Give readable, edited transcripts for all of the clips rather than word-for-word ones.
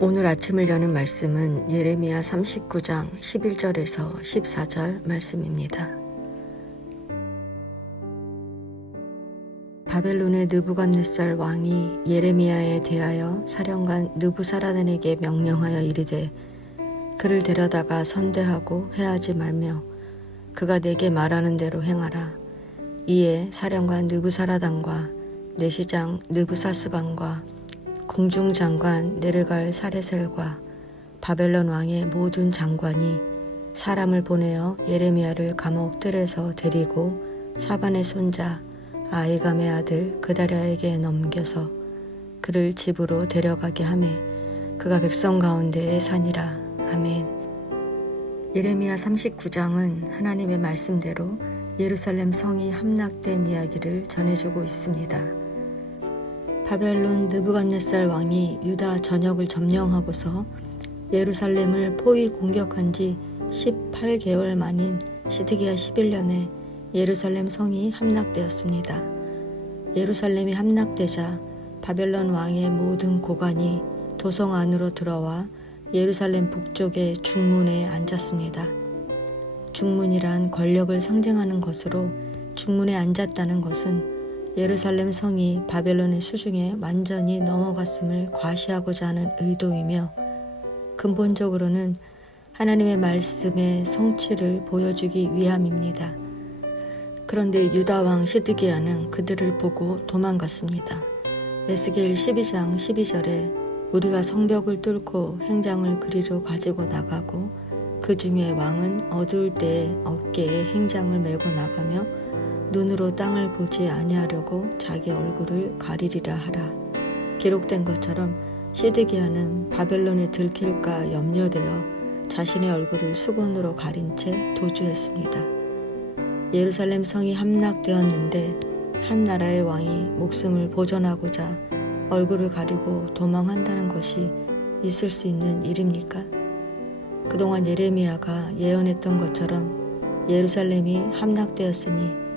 오늘 아침을 여는 말씀은 예레미야 39장 11절에서 14절 말씀입니다. 바벨론의 느부갓네살 왕이 예레미야에 대하여 사령관 느부사라단에게 명령하여 이르되 그를 데려다가 선대하고 해하지 말며 그가 내게 말하는 대로 행하라. 이에 사령관 느부사라단과 내시장 느부사스반과 궁중장관 네르갈 사레셀과 바벨론 왕의 모든 장관이 사람을 보내어 예레미야를 감옥 뜰에서 데리고 사반의 손자 아히감의 아들 그다랴에게 넘겨서 그를 집으로 데려가게 하매 그가 백성 가운데에 사니라. 아멘. 예레미야 39장은 하나님의 말씀대로 예루살렘 성이 함락된 이야기를 전해주고 있습니다. 바벨론 느부갓네살 왕이 유다 전역을 점령하고서 예루살렘을 포위 공격한 지 18개월 만인 시드기야 11년에 예루살렘 성이 함락되었습니다. 예루살렘이 함락되자 바벨론 왕의 모든 고관이 도성 안으로 들어와 예루살렘 북쪽의 중문에 앉았습니다. 중문이란 권력을 상징하는 것으로 중문에 앉았다는 것은 예루살렘 성이 바벨론의 수중에 완전히 넘어갔음을 과시하고자 하는 의도이며 근본적으로는 하나님의 말씀의 성취를 보여주기 위함입니다. 그런데 유다 왕 시드기야는 그들을 보고 도망갔습니다. 에스겔 12장 12절에 우리가 성벽을 뚫고 행장을 그리로 가지고 나가고 그 중에 왕은 어두울 때에 어깨에 행장을 메고 나가며 눈으로 땅을 보지 아니하려고 자기 얼굴을 가리리라 하라. 기록된 것처럼 시드기야는 바벨론에 들킬까 염려되어 자신의 얼굴을 수건으로 가린 채 도주했습니다. 예루살렘 성이 함락되었는데 한 나라의 왕이 목숨을 보존하고자 얼굴을 가리고 도망한다는 것이 있을 수 있는 일입니까? 그동안 예레미야가 예언했던 것처럼 예루살렘이 함락되었으니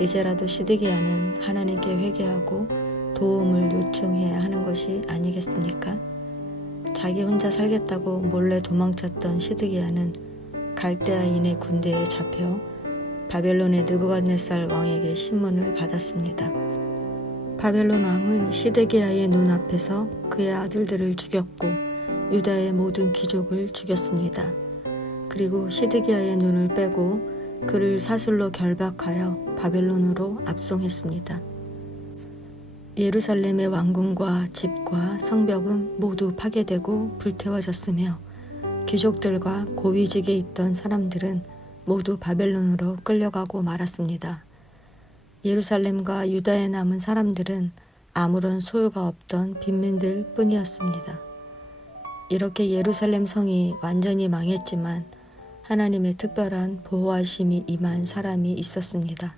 이제라도 시드기야는 하나님께 회개하고 도움을 요청해야 하는 것이 아니겠습니까? 자기 혼자 살겠다고 몰래 도망쳤던 시드기야는 갈대아인의 군대에 잡혀 바벨론의 느부갓네살 왕에게 신문을 받았습니다. 바벨론 왕은 시드기야의 눈앞에서 그의 아들들을 죽였고 유다의 모든 귀족을 죽였습니다. 그리고 시드기야의 눈을 빼고 그를 사슬로 결박하여 바벨론으로 압송했습니다. 예루살렘의 왕궁과 집과 성벽은 모두 파괴되고 불태워졌으며 귀족들과 고위직에 있던 사람들은 모두 바벨론으로 끌려가고 말았습니다. 예루살렘과 유다에 남은 사람들은 아무런 소유가 없던 빈민들 뿐이었습니다. 이렇게 예루살렘 성이 완전히 망했지만 하나님의 특별한 보호하심이 임한 사람이 있었습니다.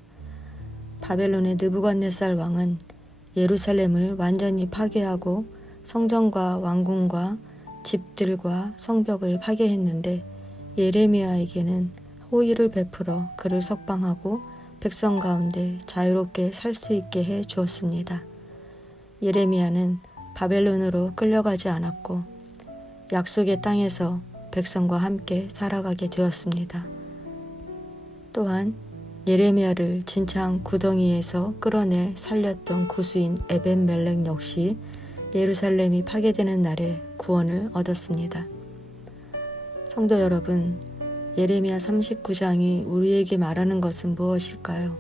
바벨론의 느부갓네살 왕은 예루살렘을 완전히 파괴하고 성전과 왕궁과 집들과 성벽을 파괴했는데 예레미야에게는 호의를 베풀어 그를 석방하고 백성 가운데 자유롭게 살 수 있게 해 주었습니다. 예레미야는 바벨론으로 끌려가지 않았고 약속의 땅에서 백성과 함께 살아가게 되었습니다. 또한 예레미야를 진창 구덩이에서 끌어내 살렸던 구수인 에벤멜렉 역시 예루살렘이 파괴되는 날에 구원을 얻었습니다. 성도 여러분, 예레미야 39장이 우리에게 말하는 것은 무엇일까요?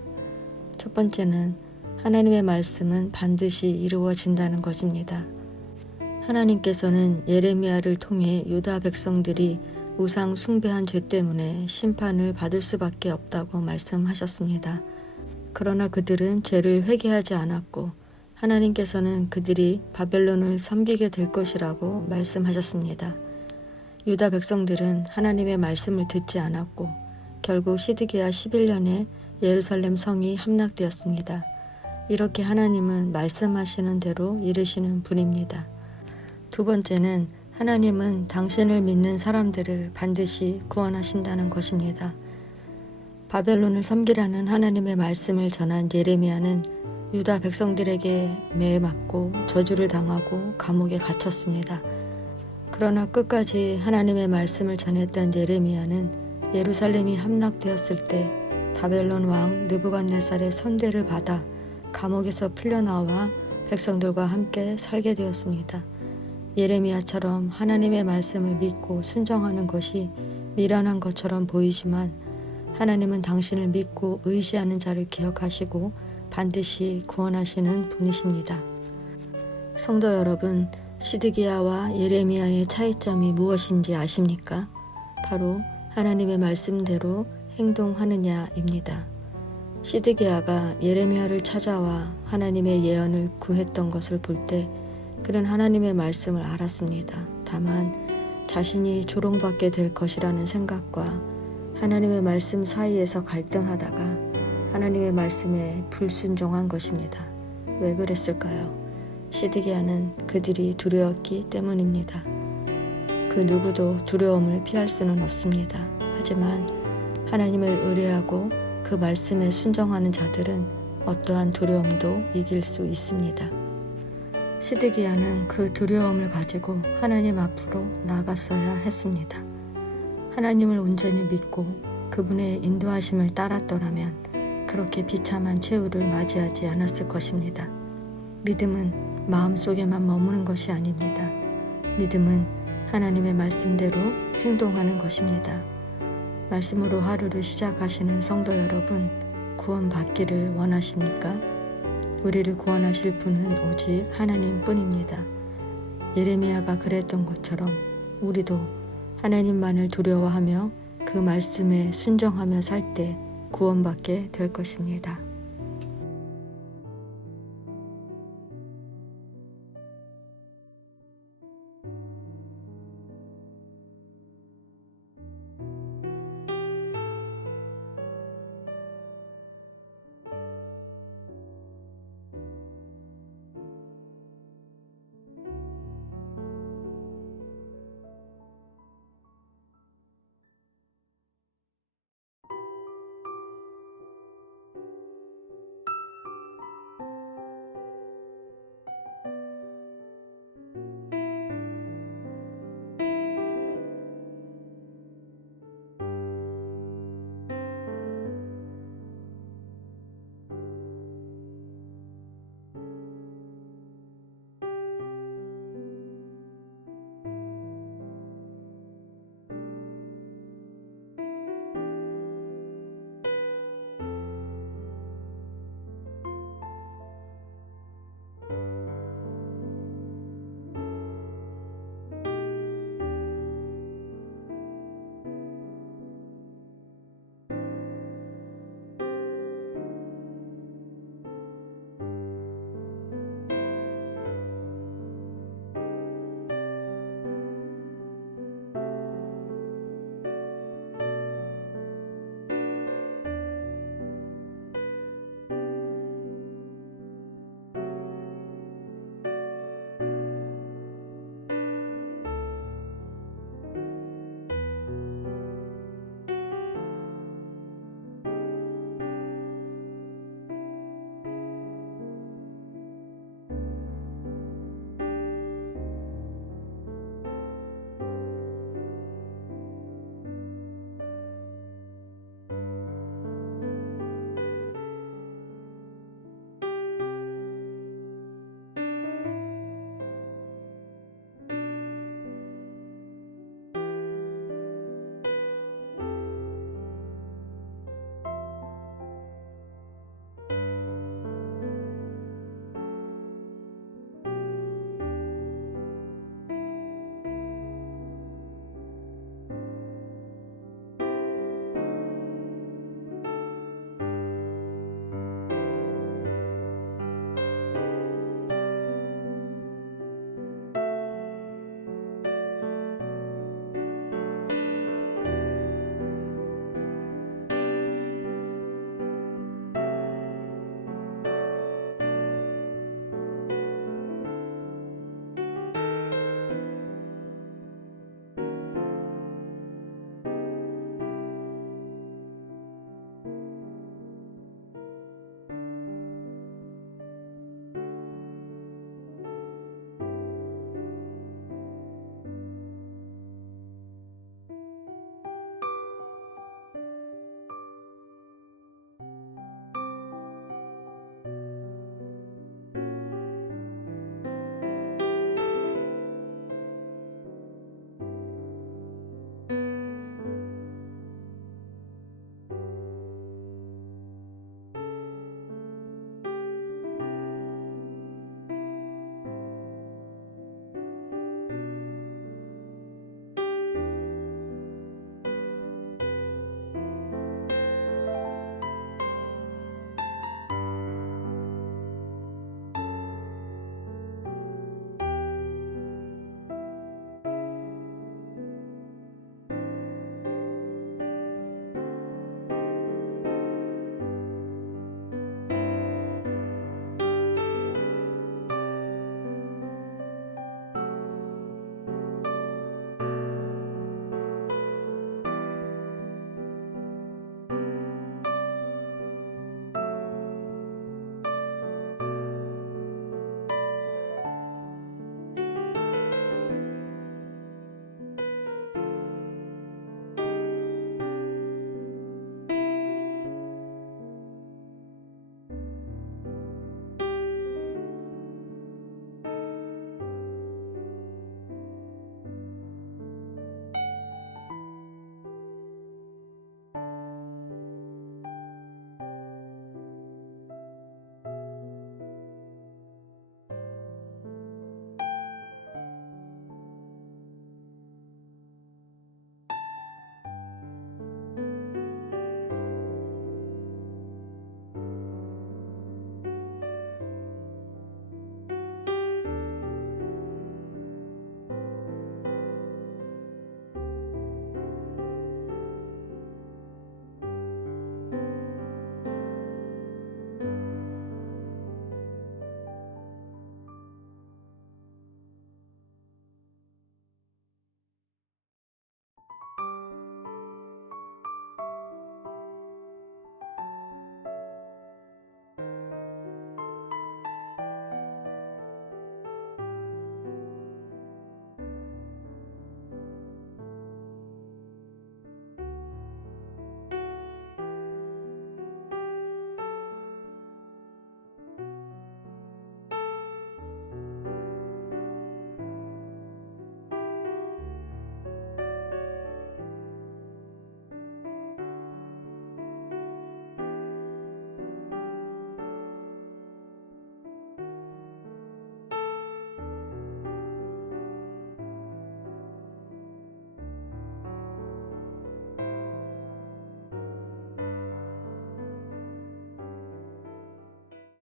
첫 번째는 하나님의 말씀은 반드시 이루어진다는 것입니다. 하나님께서는 예레미야를 통해 유다 백성들이 우상 숭배한 죄 때문에 심판을 받을 수밖에 없다고 말씀하셨습니다. 그러나 그들은 죄를 회개하지 않았고 하나님께서는 그들이 바벨론을 섬기게 될 것이라고 말씀하셨습니다. 유다 백성들은 하나님의 말씀을 듣지 않았고 결국 시드기야 11년에 예루살렘 성이 함락되었습니다. 이렇게 하나님은 말씀하시는 대로 이루시는 분입니다. 두 번째는 하나님은 당신을 믿는 사람들을 반드시 구원하신다는 것입니다. 바벨론을 섬기라는 하나님의 말씀을 전한 예레미야는 유다 백성들에게 매맞고 저주를 당하고 감옥에 갇혔습니다. 그러나 끝까지 하나님의 말씀을 전했던 예레미야는 예루살렘이 함락되었을 때 바벨론 왕 느부갓네살의 선대를 받아 감옥에서 풀려나와 백성들과 함께 살게 되었습니다. 예레미야처럼 하나님의 말씀을 믿고 순종하는 것이 미련한 것처럼 보이지만 하나님은 당신을 믿고 의지하는 자를 기억하시고 반드시 구원하시는 분이십니다. 성도 여러분, 시드기야와 예레미야의 차이점이 무엇인지 아십니까? 바로 하나님의 말씀대로 행동하느냐입니다. 시드기야가 예레미야를 찾아와 하나님의 예언을 구했던 것을 볼 때 그는 하나님의 말씀을 알았습니다. 다만 자신이 조롱받게 될 것이라는 생각과 하나님의 말씀 사이에서 갈등하다가 하나님의 말씀에 불순종한 것입니다. 왜 그랬을까요? 시드기야는 그들이 두려웠기 때문입니다. 그 누구도 두려움을 피할 수는 없습니다. 하지만 하나님을 의뢰하고 그 말씀에 순종하는 자들은 어떠한 두려움도 이길 수 있습니다. 시드기야는 그 두려움을 가지고 하나님 앞으로 나아갔어야 했습니다. 하나님을 온전히 믿고 그분의 인도하심을 따랐더라면 그렇게 비참한 최후를 맞이하지 않았을 것입니다. 믿음은 마음속에만 머무는 것이 아닙니다. 믿음은 하나님의 말씀대로 행동하는 것입니다. 말씀으로 하루를 시작하시는 성도 여러분, 구원받기를 원하십니까? 우리를 구원하실 분은 오직 하나님뿐입니다. 예레미야가 그랬던 것처럼 우리도 하나님만을 두려워하며 그 말씀에 순종하며 살 때 구원받게 될 것입니다.